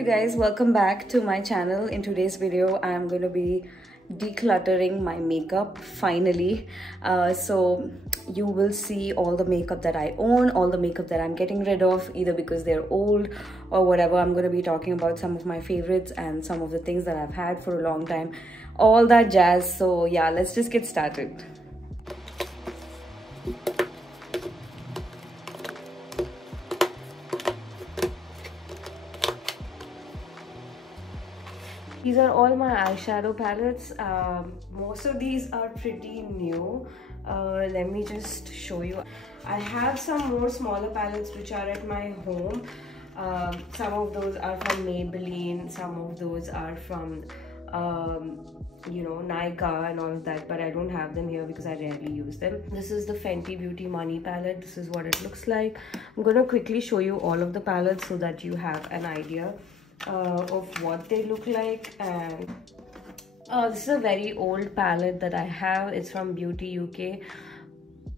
you guys, welcome back to my channel. In today's video I'm going to be decluttering my makeup finally. So you will see all the makeup that I own, all the makeup that I'm getting rid of, either because they're old or whatever. I'm going to be talking about some of my favorites and some of the things that I've had for a long time, all that jazz. So yeah, let's just get started. These are all my eyeshadow palettes. Most of these are pretty new. Let me just show you. I have some more smaller palettes which are at my home. Some of those are from Maybelline, some of those are from you know, Nykaa and all of that, but I don't have them here because I rarely use them. This is the Fenty Beauty Money palette. This is what it looks like. I'm gonna quickly show you all of the palettes so that you have an idea of what they look like. And this is a very old palette that I have. It's from Beauty UK.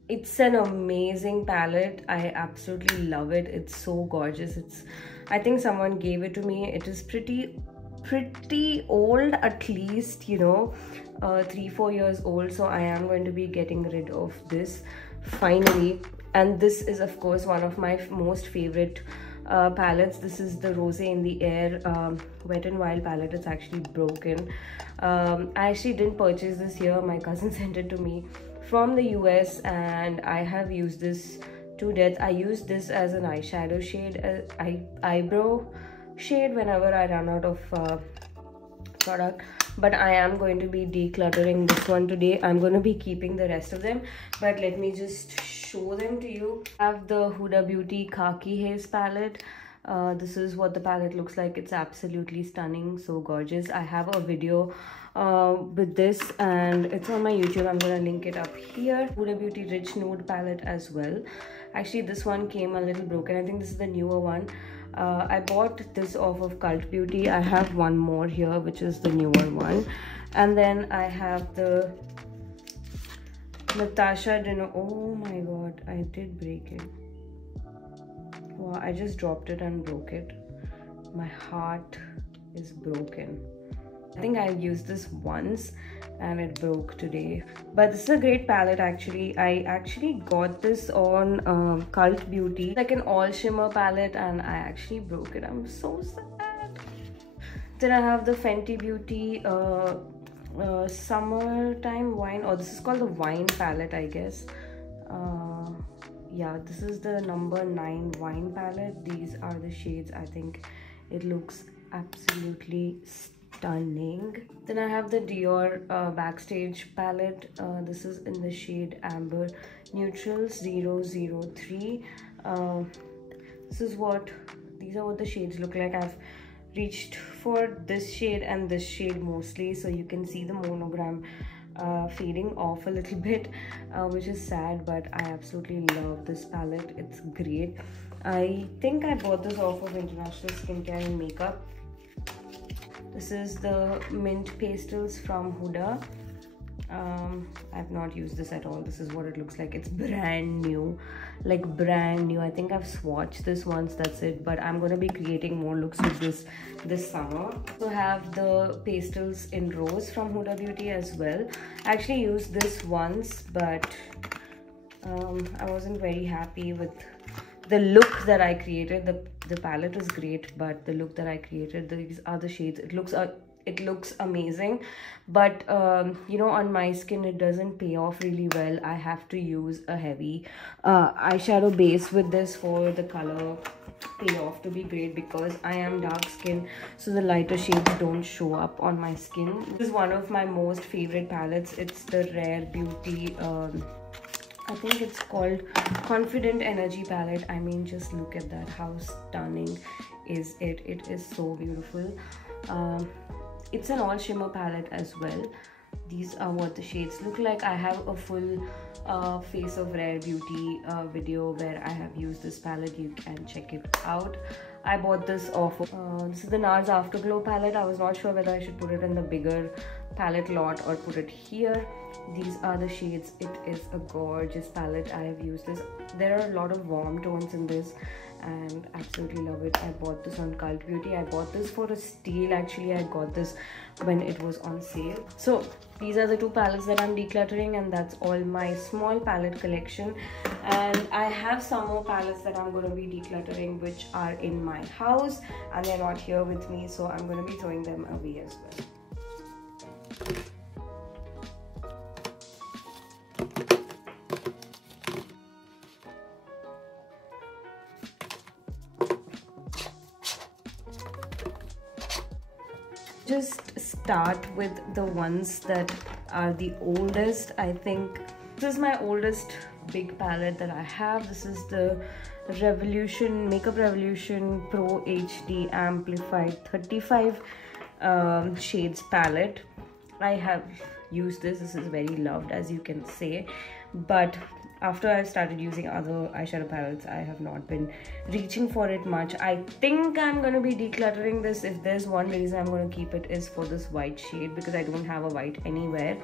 It's an amazing palette. I absolutely love it. It's so gorgeous. I think someone gave it to me. It is pretty old, at least, you know, 3-4 years old. So I am going to be getting rid of this finally. And this is of course one of my most favorite palettes. This is the Rose in the Air Wet n Wild palette. It's actually broken. I actually didn't purchase this here. My cousin sent it to me from the US and I have used this to death. I use this as an eyeshadow shade, eyebrow shade whenever I run out of product. But I am going to be decluttering this one today. I'm going to be keeping the rest of them, but let me just show them to you. I have the Huda Beauty Khaki Haze palette. This is what the palette looks like. It's absolutely stunning, so gorgeous. I have a video with this and it's on my YouTube. I'm gonna link it up here. Huda Beauty Rich Nude palette as well. Actually, this one came a little broken. I think this is the newer one. I bought this off of Cult Beauty. I have one more here, which is the newer one. And then I have the Natasha Denona. Oh my god, I did break it. Wow, I just dropped it and broke it. My heart is broken. I think I used this once and it broke today. But this is a great palette actually. I actually got this on Cult Beauty, like an all shimmer palette, and I actually broke it. I'm so sad. Then I have the Fenty Beauty Summertime Wine, or this is called the Wine palette, I guess. Yeah, this is the number 9 Wine palette. These are the shades. I think it looks absolutely stunning. Then I have the Dior Backstage palette. This is in the shade Amber Neutrals 003. These are what the shades look like. I've reached for this shade and this shade mostly, so you can see the monogram fading off a little bit, which is sad, but I absolutely love this palette. It's great. I think I bought this off of International Skincare and Makeup. This is the Mint Pastels from Huda. I've not used this at all. This is what it looks like. It's brand new, like brand new. I think I've swatched this once, that's it. But I'm gonna be creating more looks with this summer. So I have the Pastels in Rose from Huda Beauty as well. I actually used this once, but I wasn't very happy with the look that I created. The palette is great, but the look that I created, these are the shades. It looks amazing, but you know, on my skin it doesn't pay off really well. I have to use a heavy eyeshadow base with this for the color payoff to be great, because I am dark skin, so the lighter shades don't show up on my skin. This is one of my most favorite palettes. It's the Rare Beauty I think it's called Confident Energy palette. I mean, just look at that. How stunning is it? It is so beautiful. It's an all shimmer palette as well. These are what the shades look like. I have a full Face of Rare Beauty video where I have used this palette. You can check it out. I bought this off of, this is the NARS Afterglow palette. I was not sure whether I should put it in the bigger palette lot or put it here. These are the shades. It is a gorgeous palette. I have used this. There are a lot of warm tones in this and absolutely love it. I bought this on Cult Beauty. I bought this for a steal. Actually, I got this when it was on sale. So these are the two palettes that I'm decluttering, and that's all my small palette collection. And I have some more palettes that I'm going to be decluttering which are in my house and they're not here with me, so I'm going to be throwing them away as well. Just start with the ones that are the oldest. I think this is my oldest big palette that I have. This is the Makeup Revolution Pro HD Amplified 35 shades palette. I have used this. This is very loved, as you can say, but after I started using other eyeshadow palettes, I have not been reaching for it much. I think I'm going to be decluttering this. If there's one reason I'm going to keep it is for this white shade, because I don't have a white anywhere.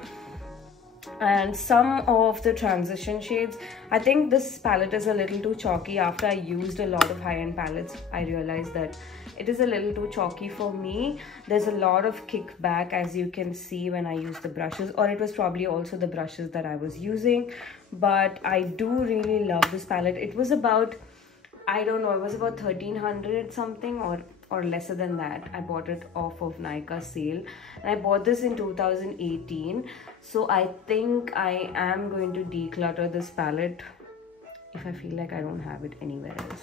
And some of the transition shades, I think this palette is a little too chalky. After I used a lot of high-end palettes, I realized that it is a little too chalky for me. There's a lot of kickback, as you can see, when I use the brushes, or it was probably also the brushes that I was using. But I do really love this palette. It was about, I don't know, it was about 1300 something or lesser than that. I bought it off of Nykaa sale, and I bought this in 2018. So I think I am going to declutter this palette if I feel like I don't have it anywhere else.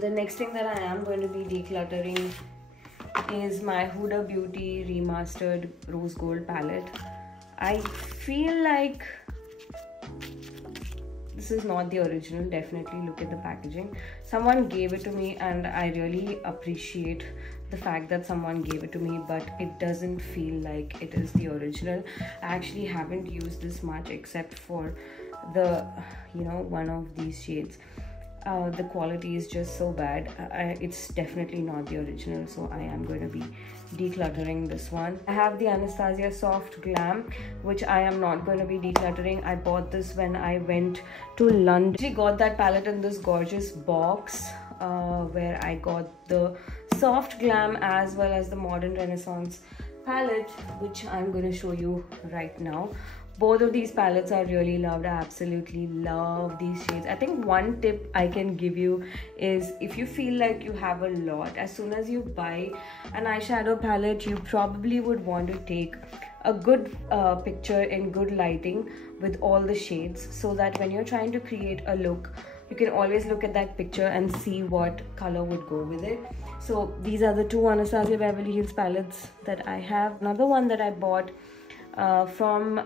The next thing that I am going to be decluttering is my Huda Beauty Remastered Rose Gold palette. I feel like this is not the original. Definitely look at the packaging. Someone gave it to me and I really appreciate the fact that someone gave it to me, but it doesn't feel like it is the original. I actually haven't used this much except for the, one of these shades. The quality is just so bad. It's definitely not the original, so I am going to be decluttering this one. I have the Anastasia Soft Glam, which I am not going to be decluttering. I bought this when I went to London. I got that palette in this gorgeous box where I got the Soft Glam as well as the Modern Renaissance palette, which I'm going to show you right now. Both of these palettes are really loved. I absolutely love these shades. I think one tip I can give you is, if you feel like you have a lot, as soon as you buy an eyeshadow palette, you probably would want to take a good picture in good lighting with all the shades, so that when you're trying to create a look, you can always look at that picture and see what color would go with it. So these are the two Anastasia Beverly Hills palettes that I have. Another one that I bought from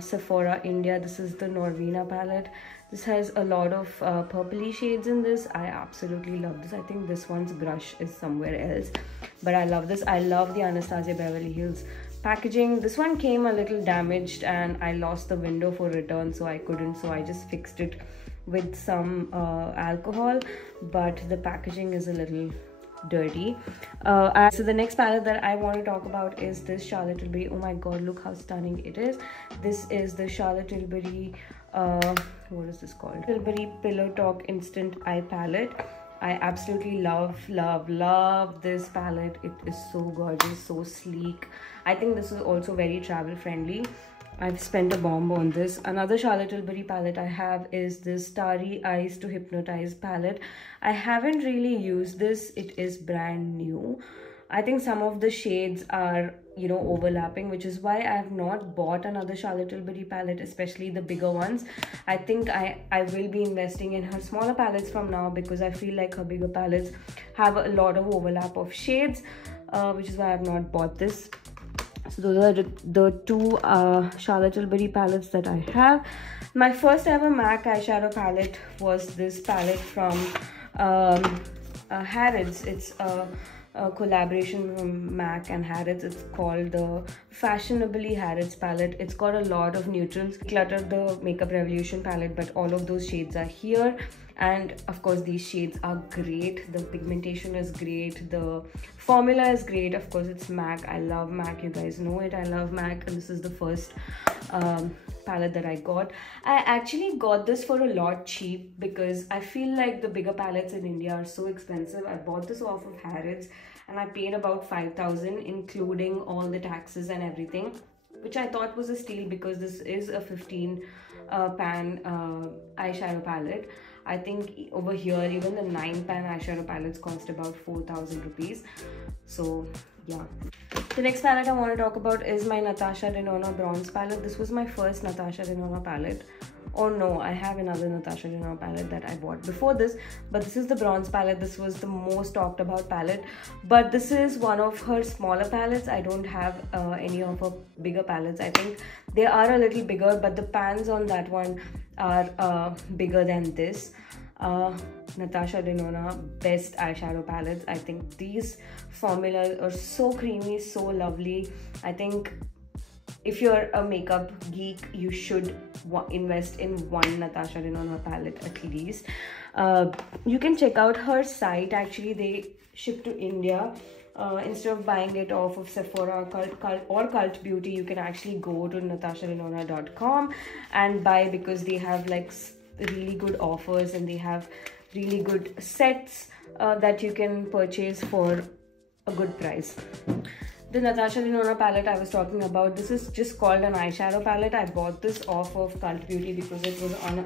Sephora India. This is the Norvina palette. This has a lot of purpley shades in this. I absolutely love this. I think this one's brush is somewhere else, but I love this. I love the Anastasia Beverly Hills packaging. This one came a little damaged and I lost the window for return, so I couldn't, so I just fixed it with some alcohol, but the packaging is a little dirty. So the next palette that I want to talk about is this Charlotte Tilbury. Oh my god, look how stunning it is. This is the Charlotte Tilbury what is this called? Tilbury Pillow Talk Instant Eye Palette. I absolutely love this palette. It is so gorgeous, so sleek. I think this is also very travel friendly. I've spent a bomb on this. Another Charlotte Tilbury palette I have is this Starry Eyes to Hypnotize palette. I haven't really used this. It is brand new. I think some of the shades are, overlapping, which is why I have not bought another Charlotte Tilbury palette, especially the bigger ones. I think I will be investing in her smaller palettes from now, because I feel like her bigger palettes have a lot of overlap of shades, which is why I have not bought this. So those are the two Charlotte Tilbury palettes that I have. My first ever MAC eyeshadow palette was this palette from Harrods. It's a collaboration from MAC and Harrods. It's called the Fashionably Harrods palette. It's got a lot of neutrals. Declutter the Makeup Revolution palette, but all of those shades are here. And of course these shades are great, the pigmentation is great, the formula is great. Of course it's MAC. I love MAC, you guys know it. I love MAC, and this is the first palette that I got. I actually got this for a lot cheap because I feel like the bigger palettes in India are so expensive. I bought this off of Harrods and I paid about 5,000 including all the taxes and everything, which I thought was a steal because this is a 15 pan eyeshadow palette. I think over here even the 9 pan eyeshadow palettes cost about 4,000 rupees. So yeah. The next palette I want to talk about is my Natasha Denona bronze palette. This was my first Natasha Denona palette. Oh no, I have another Natasha Denona palette that I bought before this, but this is the bronze palette. This was the most talked about palette, but this is one of her smaller palettes. I don't have any of her bigger palettes. I think they are a little bigger, but the pans on that one are bigger than this. Natasha Denona best eyeshadow palettes. I think these formulas are so creamy, so lovely. I think if you're a makeup geek, you should invest in one Natasha Denona palette at least. You can check out her site. Actually, they ship to India. Instead of buying it off of Sephora or Cult Beauty, you can actually go to natashadenona.com and buy, because they have like really good offers and they have really good sets that you can purchase for a good price. The Natasha Denona palette I was talking about, this is just called an eyeshadow palette. I bought this off of Cult Beauty because it was on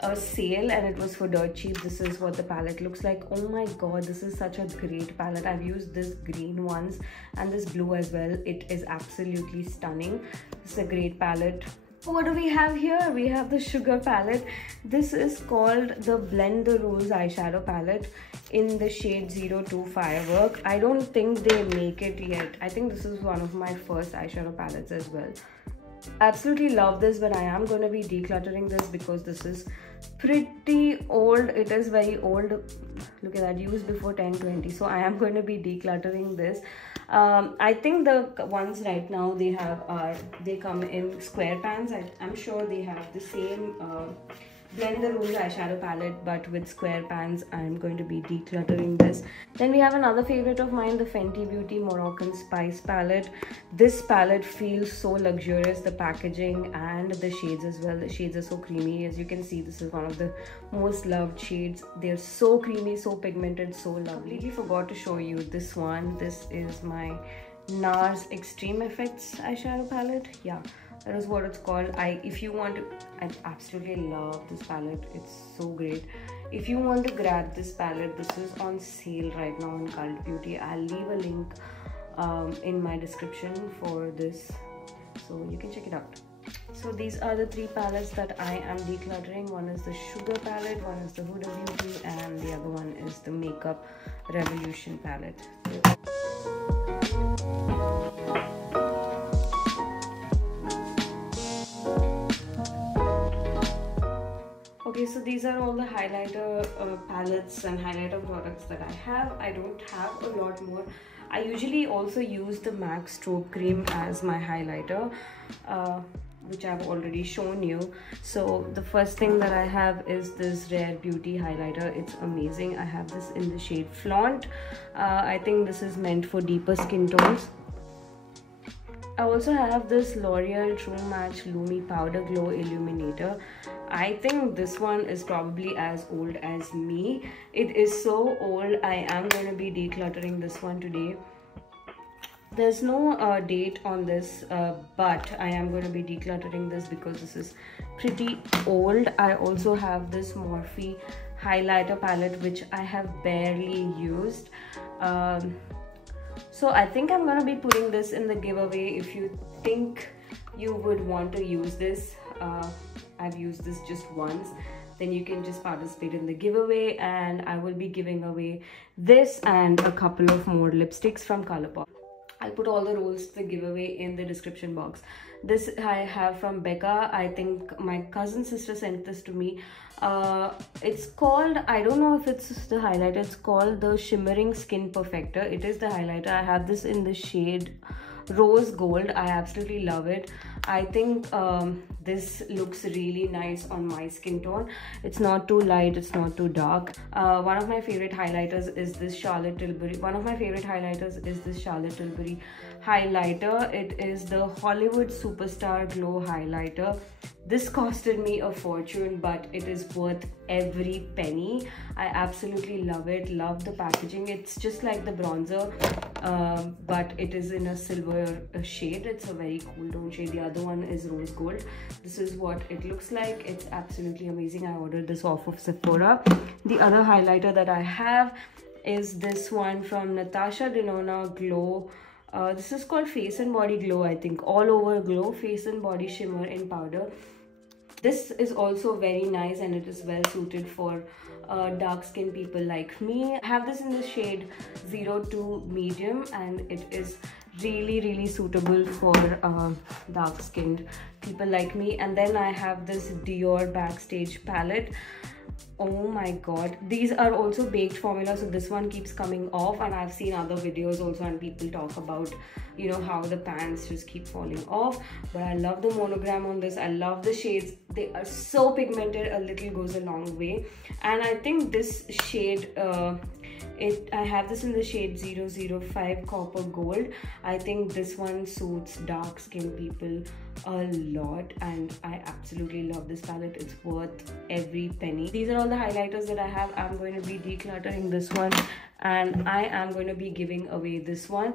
a sale and it was for dirt cheap. This is what the palette looks like. Oh my god, this is such a great palette. I've used this green once and this blue as well. It is absolutely stunning. This is a great palette. What do we have here? We have the Sugar palette. This is called the Blend the Rules eyeshadow palette in the shade 02 Firework. I don't think they make it yet. I think this is one of my first eyeshadow palettes as well. Absolutely love this, but I am going to be decluttering this because this is pretty old. It is very old. Look at that, used before 1020. So I am going to be decluttering this. I think the ones right now they come in square pans. I'm sure they have the same Blend the Rules eyeshadow palette but with square pans. I'm going to be decluttering this. Then we have another favorite of mine, the Fenty Beauty Moroccan Spice palette. This palette feels so luxurious, the packaging and the shades as well. The shades are so creamy. As you can see, this is one of the most loved shades. They're so creamy, so pigmented, so lovely. Completely forgot to show you this one. This is my NARS Extreme Effects eyeshadow palette. Yeah, that is what it's called. I absolutely love this palette. It's so great. If you want to grab this palette, this is on sale right now on Cult Beauty. I'll leave a link in my description for this, so you can check it out. So these are the 3 palettes that I am decluttering. One is the Sugar palette, one is the Huda Beauty, and the other one is the Makeup Revolution palette. Okay, so these are all the highlighter palettes and highlighter products that I have. I don't have a lot more. I usually also use the MAC Strobe Cream as my highlighter, which I've already shown you. So the first thing that I have is this Rare Beauty highlighter. It's amazing. I have this in the shade Flaunt. I think this is meant for deeper skin tones. I also have this L'Oreal True Match Lumi Powder Glow Illuminator. I think this one is probably as old as me. It is so old. I am going to be decluttering this one today. There's no date on this, but I am going to be decluttering this because this is pretty old. I also have this Morphe highlighter palette, which I have barely used. So I think I'm going to be putting this in the giveaway. If you think you would want to use this, I've used this just once, then you can just participate in the giveaway, and I will be giving away this and a couple of more lipsticks from Colourpop. I'll put all the rules to the giveaway in the description box. This I have from Becca. I think my cousin sister sent this to me. It's called, I don't know if it's the highlighter, it's called the Shimmering Skin Perfector. It is the highlighter. I have this in the shade Rose Gold. I absolutely love it. I think this looks really nice on my skin tone. It's not too light, it's not too dark. One of my favorite highlighters is this Charlotte Tilbury. Highlighter. It is the Hollywood Superstar Glow Highlighter. This costed me a fortune, but it is worth every penny. I absolutely love it. Love the packaging. It's just like the bronzer, but it is in a silver shade. It's a very cool tone shade. The other one is rose gold. This is what it looks like. It's absolutely amazing. I ordered this off of Sephora. The other highlighter that I have is this one from Natasha Denona Glow. This is called Face and Body Glow, I think. All Over Glow Face and Body Shimmer in Powder. This is also very nice and it is well suited for dark skin people like me. I have this in the shade 02 medium and it is really suitable for dark skinned people like me. And then I have this Dior Backstage palette. Oh my god, these are also baked formula, so this one keeps coming off, and I've seen other videos also and people talk about, you know, how the pans just keep falling off. But I love the monogram on this. I love the shades. They are so pigmented. A little goes a long way. And I think this shade, I have this in the shade 005 Copper Gold. I think this one suits dark skin people a lot and I absolutely love this palette. It's worth every penny. These are all the highlighters that I have. I'm going to be decluttering this one and I am going to be giving away this one.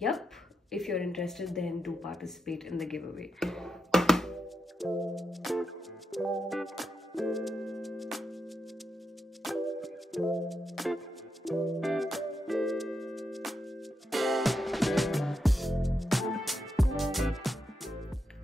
Yep, if you're interested, then do participate in the giveaway.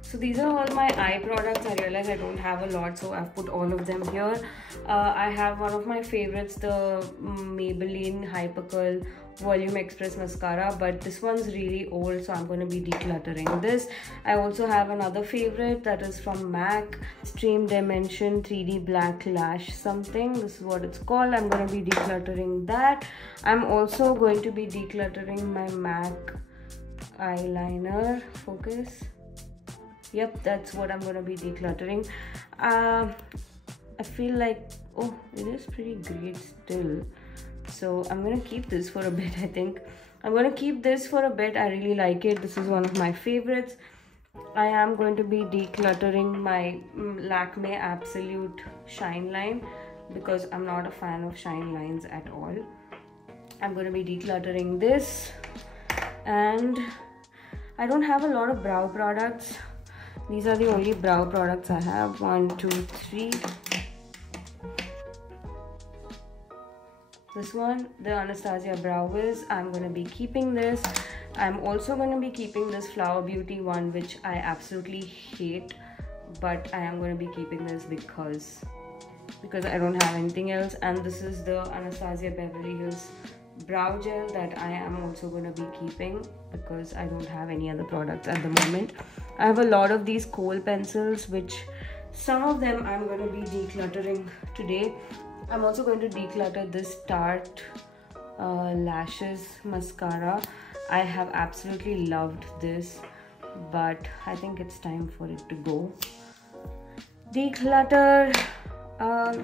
So these are all my eye products. I realize I don't have a lot, so I've put all of them here. I have one of my favorites, the Maybelline Hypercurl Volume Express Mascara, but this one's really old, so I'm going to be decluttering this. I also have another favorite that is from MAC, Stream Dimension 3D Black Lash something. This is what it's called. I'm going to be decluttering that. I'm also going to be decluttering my MAC eyeliner. Focus. Yep, that's what I'm going to be decluttering. I feel like, oh, it is pretty great still. So I'm going to keep this for a bit, I think. I'm going to keep this for a bit. I really like it. This is one of my favorites. I am going to be decluttering my Lakme Absolute Shine Line because I'm not a fan of shine lines at all. I'm going to be decluttering this. And I don't have a lot of brow products. These are the only brow products I have. 1, 2, 3. This one, the Anastasia Brow Wiz. I'm going to be keeping this. I'm also going to be keeping this Flower Beauty one, which I absolutely hate. But I am going to be keeping this because I don't have anything else. And this is the Anastasia Beverly Hills Brow Gel that I am also going to be keeping because I don't have any other products at the moment. I have a lot of these kohl pencils, which some of them I'm going to be decluttering today. I'm also going to declutter this Tarte Lashes Mascara. I have absolutely loved this, but I think it's time for it to go. Declutter.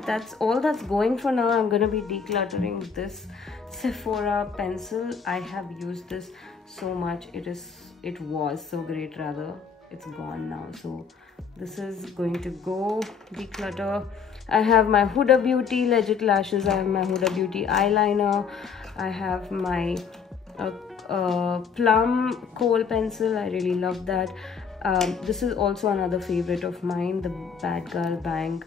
That's all that's going for now. I'm going to be decluttering this Sephora pencil. I have used this so much. It was so great rather. It's gone now, so this is going to go. Declutter. I have my Huda Beauty Legit Lashes. I have my Huda Beauty eyeliner. I have my Plum Kohl pencil. I really love that. This is also another favorite of mine, the Bad Girl Bang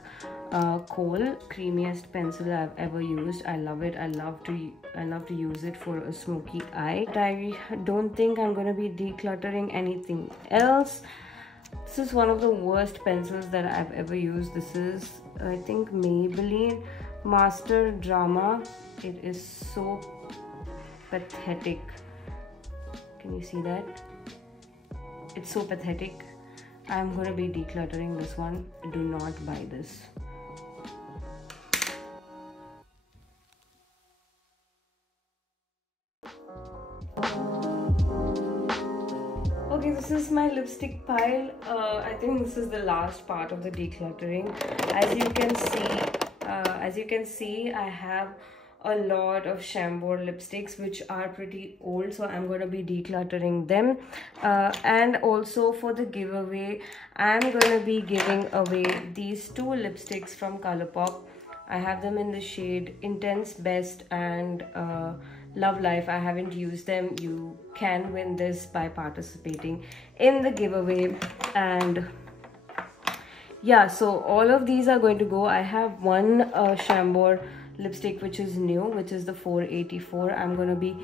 Kohl, creamiest pencil I've ever used. I love it. I love to use it for a smoky eye. I don't think I'm going to be decluttering anything else. This is one of the worst pencils that I've ever used. This is, I think, Maybelline Master Drama. It is so pathetic. Can you see that? It's so pathetic. I'm going to be decluttering this one. Do not buy this. Okay, this is my lipstick pile. I think this is the last part of the decluttering. As you can see, I have a lot of Chambord lipsticks which are pretty old, so I'm going to be decluttering them. And also for the giveaway, I'm going to be giving away these two lipsticks from Colourpop. I have them in the shade Intense Best and Love Life. I haven't used them. You can win this by participating in the giveaway. And yeah, so all of these are going to go. I have one Chambord lipstick which is new, which is the 484. I'm going to be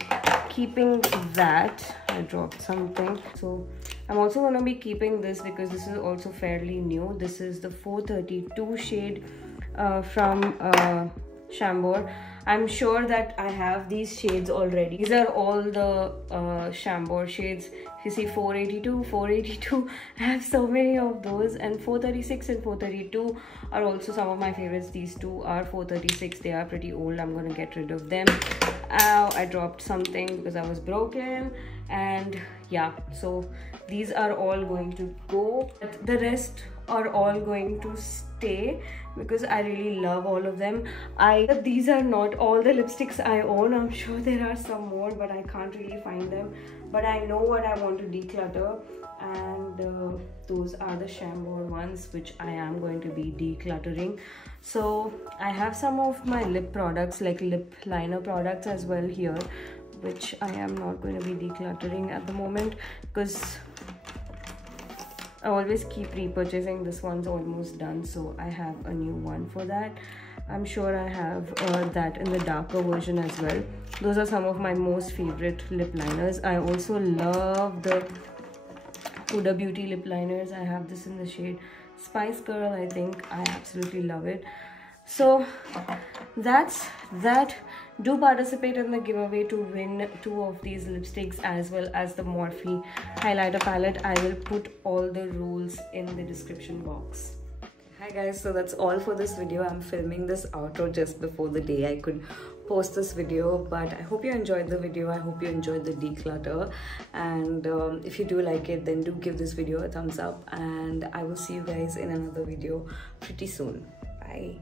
keeping that. I dropped something, so I'm also going to be keeping this because this is also fairly new. This is the 432 shade from Chambord. I'm sure that I have these shades already. These are all the Chambord shades. If you see 482, 482, I have so many of those. And 436 and 432 are also some of my favorites. These two are 436. They are pretty old. I'm going to get rid of them. Ow, I dropped something because I was broken. And yeah, so these are all going to go. The rest are all going to stay because I really love all of them. These are not all the lipsticks I own. I'm sure there are some more, but I can't really find them. But I know what I want to declutter, and those are the Chambord ones which I am going to be decluttering. So I have some of my lip products, like lip liner products as well here, which I am not going to be decluttering at the moment because I always keep repurchasing. This one's almost done, so I have a new one for that. I'm sure I have that in the darker version as well. Those are some of my most favorite lip liners. I also love the Huda Beauty lip liners. I have this in the shade Spice Girl, I think. I absolutely love it. So that's that. Do participate in the giveaway to win two of these lipsticks as well as the Morphe highlighter palette. I will put all the rules in the description box. Hi guys, so that's all for this video. I'm filming this outro just before the day I could post this video, but I hope you enjoyed the video. I hope you enjoyed the declutter, and if you do like it, then do give this video a thumbs up, and I will see you guys in another video pretty soon. Bye.